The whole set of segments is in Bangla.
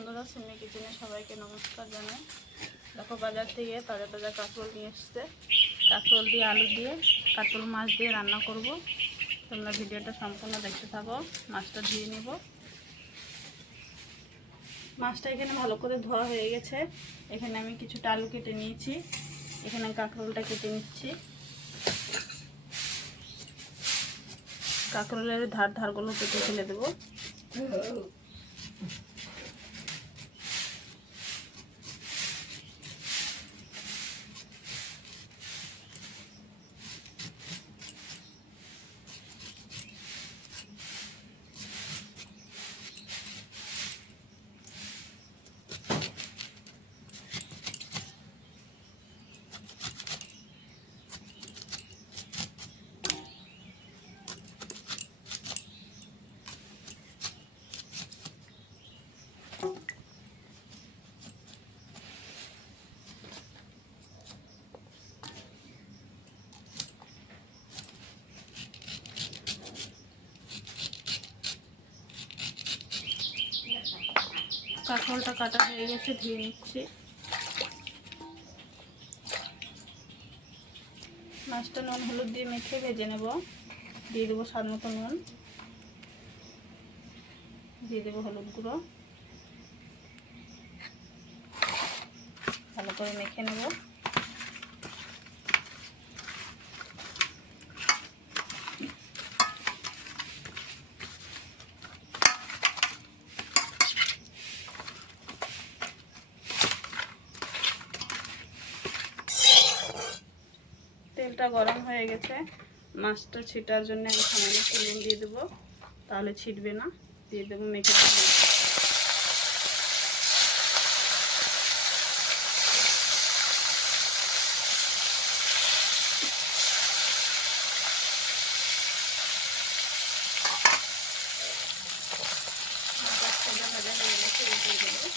বন্ধুরা সিমি কিচেনে সবাইকে নমস্কার জানাই। দেখো বাজার থেকে তাজা তাজা কাঁকরোল নিয়ে এসছে। কাঁকরোল দিয়ে আলু দিয়ে কাঁকরোল মাছ দিয়ে রান্না করব। তোমরা ভিডিওটা সম্পূর্ণ দেখতে থাকো, মাছটা ধুয়ে নেব। মাছটা এখানে ভালো করে ধোয়া হয়ে গেছে। এখানে আমি কিছুটা আলু কেটে নিয়েছি। এখানে কাঁকরোলটা কেটে নিচ্ছি। কাঁকরোলের ধার ধারগুলো কেটে ফেলে দেবো। কাঁকরোলটা কাটা হয়ে গেছে, ধুয়ে নিচ্ছি। মাছটা নুন, হলুদ দিয়ে মেখে ভেজে নেব। দিয়ে দেবো স্বাদ মতো নুন। দিয়ে দেবো হলুদ গুঁড়ো। ভালো করে মেখে নেব। তেলটা গরম হয়ে গেছে। মাছটা ছিটার জন্য আমি সামান্য তেল দিয়ে দেবো। তাহলে ছিটবে না। দিয়ে দেবো মেখে দেবো। উল্টে দেবো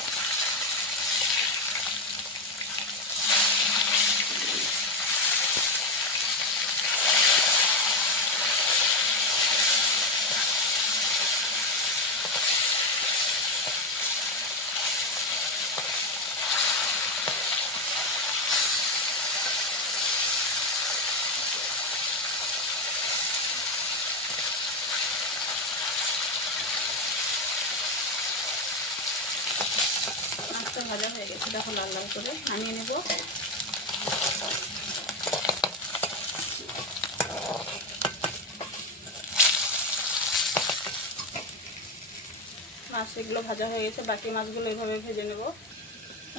মাছটা ভাজা হয়ে গেছে। দেখো লাল লাল করে নামিয়ে নেব। মাছ এগুলো ভাজা হয়ে গেছে। বাকি মাছগুলো এভাবে ভেজে নেব।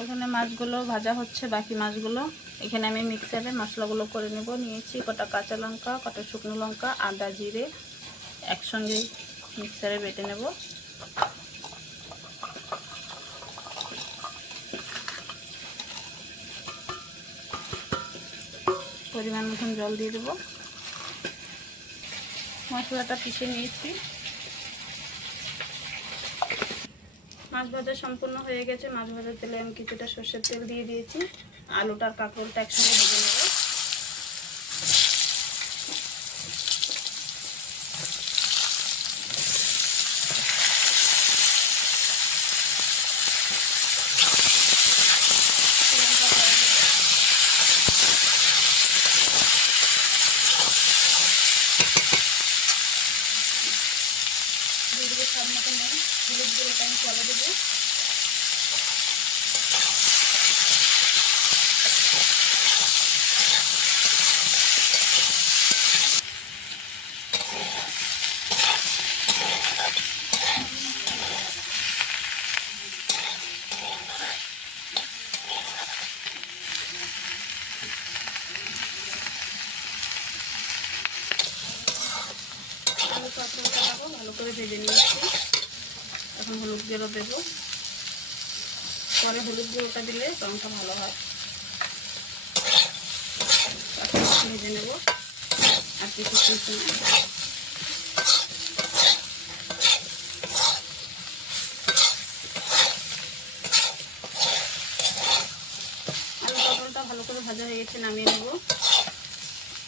এখানে মাছগুলো ভাজা হচ্ছে, বাকি মাছগুলো। এখানে আমি মিক্সারে মশলাগুলো করে নেব। নিয়েছি কটা কাঁচা লঙ্কা, কটা শুকনো লঙ্কা, আদা জিরে। একসঙ্গে মিক্সারে বেটে নেব। পরিমাণ মতন জল দিয়ে দেবো। মশলাটা পিষে নিয়েছি। মাছ ভাজা সম্পূর্ণ হয়ে গেছে। মাছ ভাজার তেলে আমি কিছুটা সর্ষের তেল দিয়ে দিয়েছি। আলুটার কাকড়টা একসঙ্গে ভেজে নেব। দিয়ে দেবো সব মতো নুন হলুদ এটা আমি চলে দেবো। আলু কাঁকড়োটা ভালো করে ভেজে নিয়েছি। এখন হলুদ গুঁড়ো দেবো। পরে হলুদ গুঁড়োটা দিলে রঙটা ভালো হয়। ভেজে নেব। আর কিছু কিছু পটলটা ভালো করে ভাজা হয়ে গেছে, নামিয়ে নেব।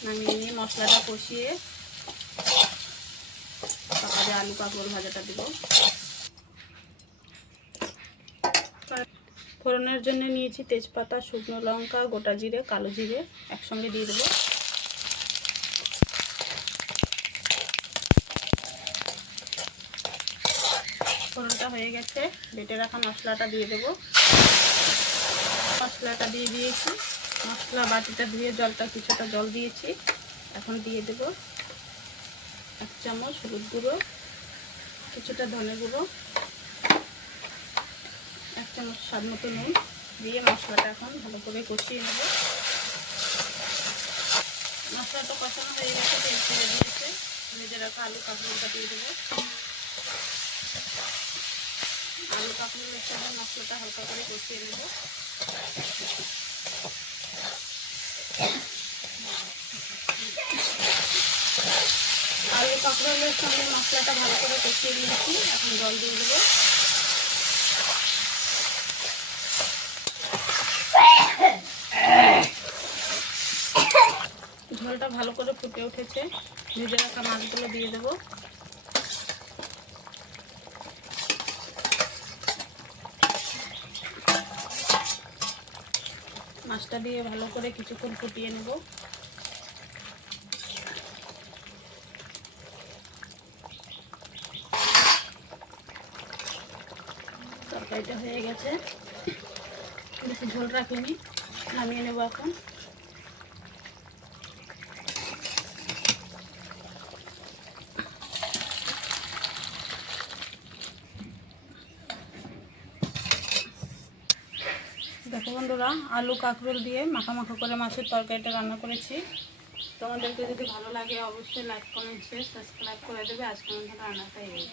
নামিয়ে নিয়ে মশলাটা কষিয়ে আলু কাঁকরোল ভাজাটা দেবো। ফোড়নের জন্য নিয়েছি তেজপাতা, শুকনো লঙ্কা, গোটা জিরে, কালো জিরে একসঙ্গে দিয়ে দেবো। ফোড়নটা হয়ে গেছে, বেটে রাখা মশলাটা দিয়ে দেবো। মশলাটা দিয়ে দিয়েছি। মশলা বাটিটা ধুয়ে জলটা কিছুটা জল দিয়েছি। এখন দিয়ে দেব এক চামচ হলুদ গুঁড়ো। কিছুটা ধনে গুঁড়ো, এক চামচ স্বাদ মতো নুন দিয়ে মশলাটা এখন ভালো করে কষিয়ে নেব। মশলাটা কষানো হয়ে গেছে তেল ছেড়ে দিয়েছে ভেজে রাখা আলু কাঁকড়টা দিয়ে দেবো। আলু সাথে মশলাটা হালকা করে কষিয়ে নেব। আলু কাঁকড়ের সঙ্গে মশলাটা ভালো করে কষিয়ে নিয়েছি এখন জল দিয়ে দেবো। ঝোলটা ভালো করে ফুটে উঠেছে। ভেজে রাখা মাছগুলো দিয়ে দেবো। মাছটা দিয়ে ভালো করে কিছুক্ষণ ফুটিয়ে নেব। তরকারিটা হয়ে গেছে। বেশি ঝোল রাখিনি, নামিয়ে নেব এখন। দেখো বন্ধুরা, আলু কাঁকরোল দিয়ে মাখা মাখা করে মাছের তরকারিটা রান্না করেছি। তোমাদেরকে যদি ভালো লাগে, অবশ্যই লাইক কমেন্ট শেয়ার সাবস্ক্রাইব করে দেবে। আজকে মধ্যে রান্নাটা এই।